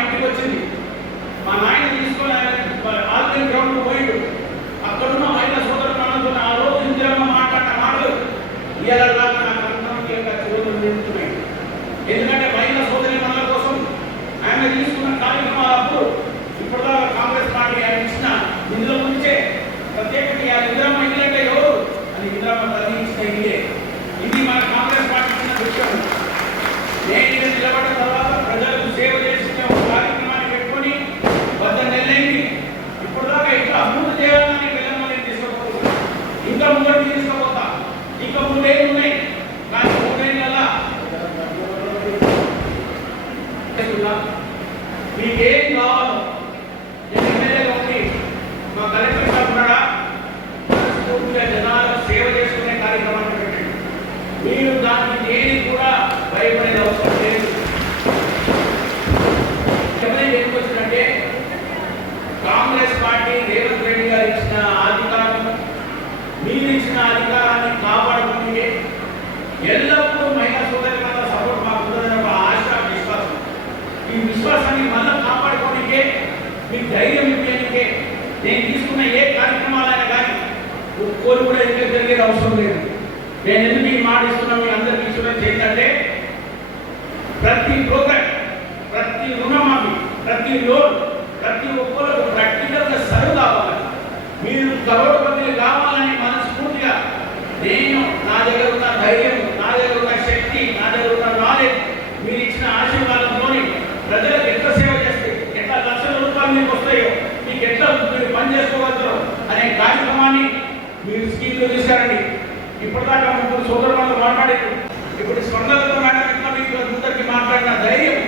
మా ఇంటికి వచ్చింది మీ విశ్వాసాన్ని మళ్ళీ కాపాడుకోవడానికే మీకు ధైర్యం ఇవ్వడానికే నేను తీసుకున్న ఏ కార్యక్రమాలైనా కానీ కోరు కూడా ఎందుకు జరిగేది అవసరం లేదు. నేను ఎందుకు మీకు మాట ఇస్తున్నాను మీ అందరికీ ఇస్తున్నది ఏంటంటే ప్రతి బ్రోకర్ ప్రతి రుణమాఫీ ప్రతి లోన్ ప్రతి ఒక్కరు టీంలో చేశారండి ఇప్పటిదాకా ముగ్గురు సోదరు వాళ్ళు మాట్లాడారు. ఇప్పుడు స్వర్ణలతో మేడం మీకు అందరికీ మాట్లాడిన ధైర్యం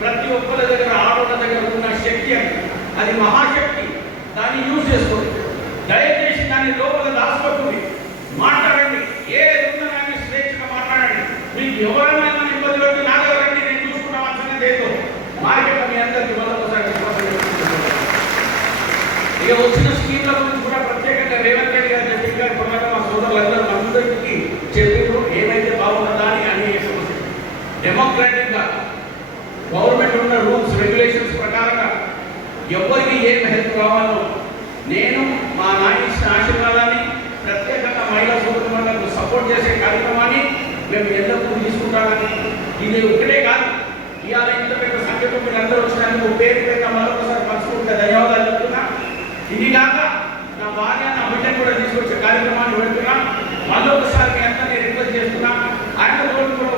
ప్రతి ఒక్కరి దగ్గర ఆరోగ్య దగ్గర ఉన్న శక్తి అని అది మహాశక్తి. దాన్ని యూజ్ చేసుకోండి. దయచేసి దాన్ని లోపల దాచుకోకండి మాట్లాడండి. ఏ ఉందని స్వేచ్ఛగా మాట్లాడండి. మీకు ఎవరైనా ఇబ్బంది పెట్టి నా దగ్గరండి నేను చూసుకుంటాం అవసరం లేదు మార్కెట్ మీ అందరికీ మళ్ళీ ఒకసారి ఇక వచ్చిన మీకు పేరు పెట్ట మరొకసారి మనస్ఫూర్తిగా ధన్యవాదాలు చెప్తున్నా. ఇది కాక నా భార్య నా బిడ్డను కూడా తీసుకొచ్చే కార్యక్రమాన్ని పెడుతున్నా. మళ్ళీ ఒకసారి నేను అందరినీ రిక్వెస్ట్ చేస్తున్నా. ఆయన కోరుకున్న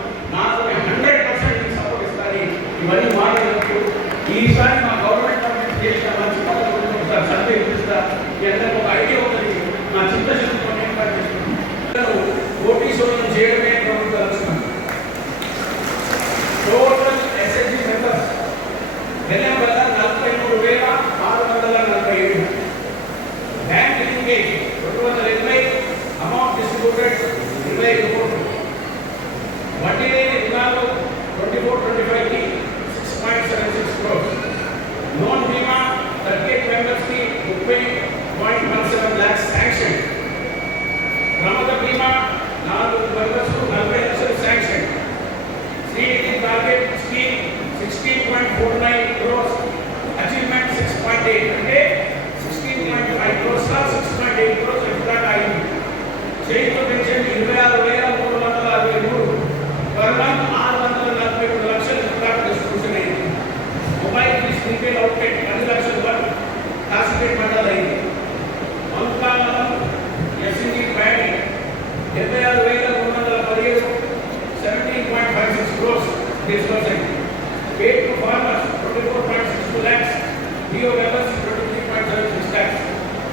meio do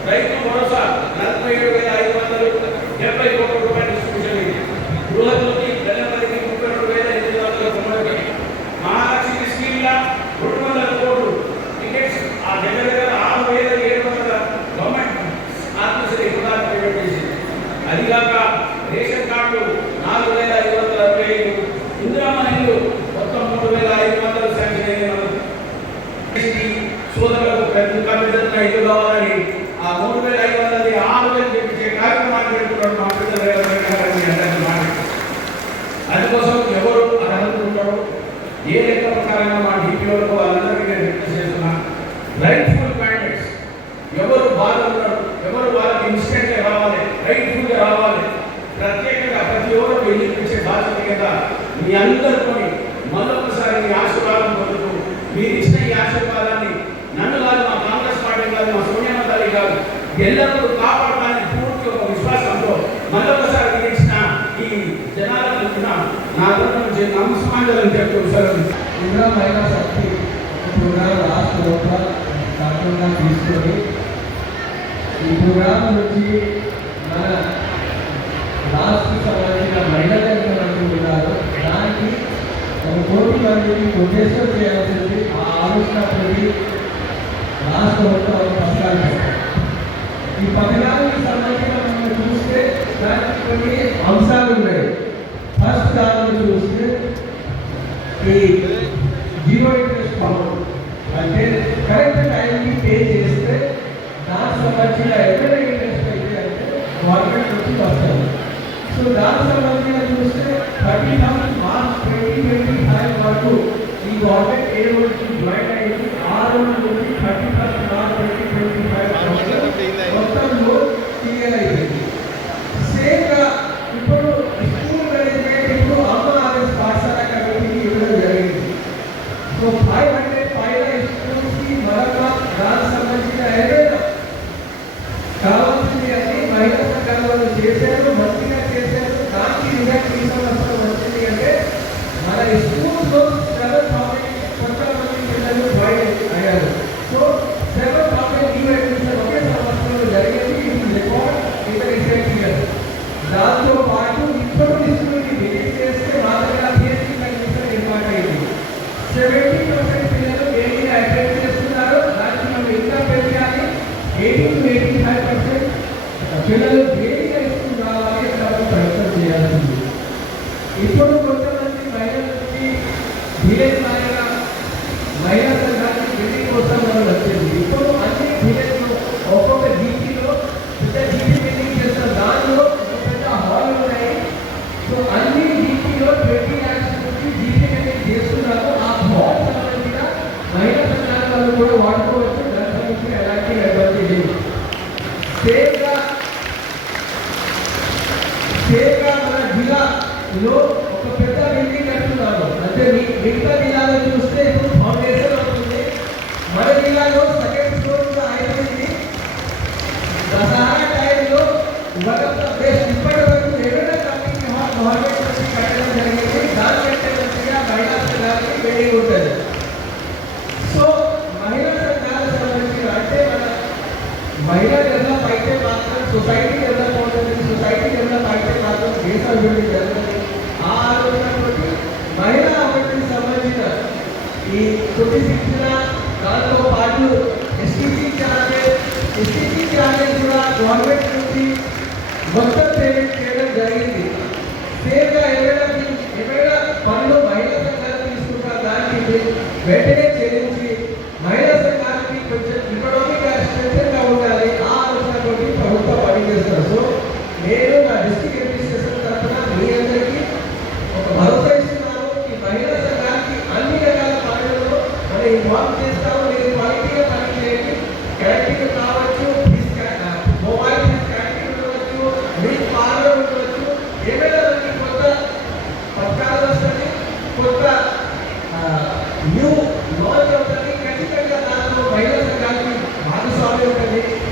రైతు భరోసా నలభై ఏడు వేల ఐదు వందలు డెబ్బై కోట్ల రూపాయలు డిస్ట్రిబ్యూషన్ అయింది గృహజ్యోతి గణపతికి ముప్పై రెండు వేల ఎనిమిది వందల తొంభై ఒకటి మహాలక్ష్మి స్కీమ్ల రెండు వందల కోట్లు. టికెట్స్ ఆ దగ్గర దగ్గర ఆరు వేల ఏడు వందల గవర్నమెంట్ ఆత్మశ్రీ ఇవ్వడానికి ప్రయోజనం చేసింది. అదిగాక రేషన్ కార్డు నాలుగు వేల ఐదు వందల అరవై ఐదు ఇందిరామ మొత్తం మూడు వేల ఐదు వందలు శాంక్షన్ అయ్యే సోదరులకు పెద్ద పెద్ద ఇల్లు కావాలని ఏ లెక్క ప్రకారంగా మా డిపిఓలకు వాళ్ళందరికీ నేను రిక్వెస్ట్ చేస్తున్నా రైట్ఫుల్ క్యాండిడేట్స్. ఎవరు బాధ ఉన్నారు ఎవరు వాళ్ళకి ఇన్స్టెంట్గా రావాలి రైట్ఫుల్గా రావాలి. ప్రత్యేకంగా ప్రతి ఒక్కరు ఎన్నికరించే బాధ్యత కదా మీ అందరితోని మరొకసారి మీ ఆశీర్వాదం పొందుతూ మీరు ఇచ్చిన ఈ ఆశీర్వాదాన్ని నన్ను కాదు మా కాంగ్రెస్ పార్టీ కాదు మా సోనియా గాంధీ కాదు ఎల్లప్పుడూ కాపాడడానికి పూర్తి ఒక విశ్వాసంతో మరొకసారి మీరు ఇచ్చిన ఈ జనాలకు ఇచ్చిన నా తరఫు నుంచి నమస్కారాలు చెప్తూ సెలవు ఇందిరా మహిళా శక్తి ఒక ప్రోగ్రాం రాష్ట్ర లోపల కాకుండా తీసుకొని ఈ ప్రోగ్రాం నుంచి మన రాష్ట్ర సంబంధించిన మహిళలు ఎంతమంది ఉన్నారు దానికి ఒక కోటి మందికి ప్రొటెక్షన్ చేయాల్సింది ఆ ఆలోచన ప్రతి రాష్ట్ర ప్రభుత్వం పథకాలు పెట్టారు. ఈ పథకానికి సంబంధించిన మనం చూస్తే దానికి కొన్ని అంశాలు ఉన్నాయి ఫస్ట్ దానిలో చూస్తే ఈ జీరో ఇంట్రెస్ట్ అమౌంట్ అంటే కరెక్ట్ టైంకి పే చేస్తే దానికి సంబంధించిన ఎవరైనా ఇంట్రెస్ట్ అయితే అంటే గవర్నమెంట్ నుంచి వస్తుంది. సో దానికి సంబంధించిన చూస్తే thirty thousand March twenty twenty five వరకు ఈ గవర్నమెంట్ ఏ రోజుకి జాయిన్ అయ్యింది. ఆ రోజు నుంచి thirty first March twenty twenty five మొత్తం లోన్ క్లియర్ అయిపోయింది సేమ్గా ఇప్పుడు స్కూల్ మేనేజ్మెంట్ ఇప్పుడు అమరావతి పాఠశాల కమిటీకి ఇవ్వడం జరిగింది సో ఫైవ్ హండ్రెడ్ ఫైవ్ స్కూల్స్కి మరొక దానికి సంబంధించిన ఏదైనా కావాల్సింది అన్ని మహిళా సంఘాల వాళ్ళు చేశారు మంచిగా చేశారు దానికి రిజల్ట్ ఈ సంవత్సరం వచ్చింది అంటే మన స్కూల్స్లో సెవెన్ థౌసండ్ కొత్త మంది పిల్లలు జాయిన్ అయ్యారు so seven thousand new admission ఒకే సంవత్సరంలో జరిగింది ఇది రికార్డ్ ఇక రీసెంట్ ఇయర్ దాంతో పాటు ఇప్పుడు స్కూల్ని విజిట్ చేస్తే మాత్రమే పిహెచ్డి కమిషన్ ఏర్పాటు అయింది సెవెంటీ పర్సెంట్ పిల్లలు ఏఈని అటెండ్ చేస్తున్నారు దానికి మనం ఇంకా పెంచాలి eighty two eighty five percent పిల్లలు దేనిగా ఇస్తుంది రావాలి మనం ప్రయత్నం చేయాల్సింది ఇప్పుడు కొంతమంది మహిళల నుంచి విలేజ్ మారిగా మహిళా సంఘానికి బిల్డింగ్ కోసం మనం వచ్చింది. ఇప్పుడు అన్ని విలేజ్లో ఒక్కొక్క జీపీలో పెద్ద జీపీ బిల్డింగ్ చేస్తున్న దానిలో ఒక పెద్ద హాల్ ఉన్నాయి. సో అన్ని జీపీలో ట్వంటీ ల్యాక్స్ నుంచి జీపీ బిల్డింగ్ చేస్తున్నారు. ఆ హాల్ సంబంధించిన మహిళా సంఘాల వాళ్ళు కూడా వాడుకోవచ్చు. దాని సంబంధించి ఎలాంటి ఇబ్బంది లేదు. ఒక పెద్ద బిల్డింగ్ కట్టున్నారు అంటే మిగతా జిల్లాలో చూస్తే ఇప్పుడు ఫౌండేషన్ అవుతుంది మన జిల్లాలో సెకండ్ ఫ్లోర్ కూడా అయిపోయింది దసరా టైంలో ఉత్తరప్రదేశ్ ఇప్పటి వరకు ఏమైనా కంపెనీ హాల్ గవర్నమెంట్ నుంచి కట్టడం జరిగింది దానికంటే మంచిగా మహిళా సంఘాలకి బిల్డింగ్ ఉంటుంది సో మహిళా సంఘాలకు సంబంధించిన అంటే మన మహిళా డెవలప్ అయితే మాత్రం సొసైటీ డెవలప్ అవుతుంది సొసైటీ డెవలప్ అయితే మాత్రం దేశ అభివృద్ధి జరుగుతుంది ఆ ఆలోచనతోటి మహిళా అభివృద్ధికి సంబంధించిన ఈ కొద్ది శిక్షణ దాంతో పాటు ఎస్టీసీ ఛార్జెస్ ఎస్టీసీ ఛార్జెస్ కూడా గవర్నమెంట్ నుంచి మొత్తం పేమెంట్ చేయడం జరిగింది సేమ్గా ఏమైనా మీ- ఏమైనా పనులు మహిళా సంఘాలు తీసుకుంటారు దానికి వెంటనే చెల్లించి మహిళా సంఘానికి కొంచెం ఎకనామిక్ స్ట్రెంగ్గా ఉండాలి ఆ ఆలోచనతోటి ప్రభుత్వం పనిచేస్తారు సో నేను నా డిస్ట్రిక్ట్ అడ్మినిస్ట్రేషన్ తరఫున మీ అందరికీ ఒక భరోసా ఇస్తున్నాను ఈ మహిళా సంఘానికి అన్ని రకాల పనులలో మనం ఇన్వాల్వ్ మీరు క్వాలిటీగా పని చేయండి క్యాంటీన్